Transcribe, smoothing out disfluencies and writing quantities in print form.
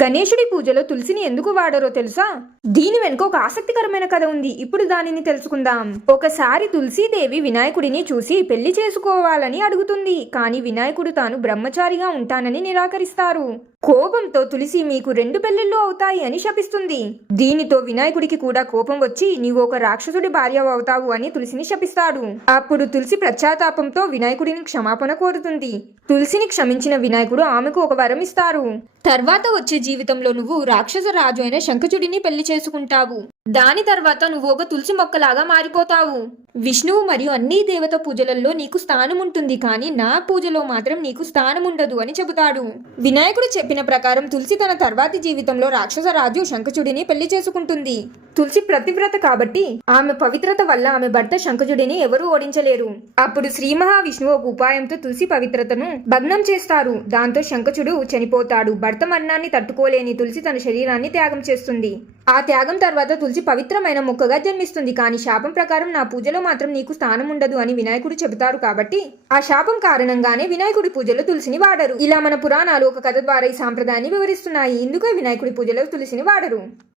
గణేశుడి పూజలో తులసిని ఎందుకు వాడరో తెలుసా? దీని వెనుక ఒక ఆసక్తికరమైన కథ ఉంది. ఇప్పుడు దానిని తెలుసుకుందాం. ఒకసారి తులసీదేవి వినాయకుడిని చూసి పెళ్లి చేసుకోవాలని అడుగుతుంది. కానీ వినాయకుడు తాను బ్రహ్మచారిగా ఉంటానని నిరాకరిస్తారు. కోపంతో తులసి మీకు 2 పెళ్లిళ్ళు అవుతాయి అని శపిస్తుంది. దీనితో వినాయకుడికి కూడా కోపం వచ్చి నీవు ఒక రాక్షసుడి భార్య అవుతావు అని తులసిని శపిస్తాడు. అప్పుడు తులసి పశ్చాత్తాపంతో వినాయకుడిని క్షమాపణ కోరుతుంది. తులసిని క్షమించిన వినాయకుడు ఆమెకు ఒక వరం ఇస్తారు. తర్వాత వచ్చే జీవితంలో నువ్వు రాక్షస రాజు అయిన శంఖచుడిని పెళ్లి చేసుకుంటావు. దాని తర్వాత నువ్వు ఒక తులసి మొక్కలాగా మారిపోతావు. విష్ణువు మరియు అన్ని దేవత పూజలలో నీకు స్థానం ఉంటుంది, కానీ నా పూజలో మాత్రం నీకు స్థానం ఉండదు అని చెబుతాడు. వినాయకుడు చెప్పిన ప్రకారం తులసి తన తర్వాతి జీవితంలో రాక్షస రాజు శంఖచుడిని పెళ్లి చేసుకుంటుంది. తులసి ప్రతివ్రత కాబట్టి ఆమె పవిత్రత వల్ల ఆమె భర్త శంఖచుడిని ఎవరూ ఓడించలేరు. అప్పుడు శ్రీ మహావిష్ణువు ఒక ఉపాయంతో తులసి పవిత్రతను భగ్నం చేస్తారు. దాంతో శంఖచుడు చనిపోతాడు. భర్త మరణాన్ని తట్టుకోలేని తులసి తన శరీరాన్ని త్యాగం చేస్తుంది. ఆ త్యాగం తర్వాత తులసి పవిత్రమైన మొక్కగా జన్మిస్తుంది. కానీ శాపం ప్రకారం నా పూజలో మాత్రం నీకు స్థానం ఉండదు అని వినాయకుడు చెబుతారు. కాబట్టి ఆ శాపం కారణంగానే వినాయకుడి పూజలో తులసిని వాడరు. ఇలా మన పురాణాలు ఒక కథ ద్వారా ఈ సాంప్రదాయాన్ని వివరిస్తున్నాయి. ఇందుకే వినాయకుడి పూజలో తులసిని వాడరు.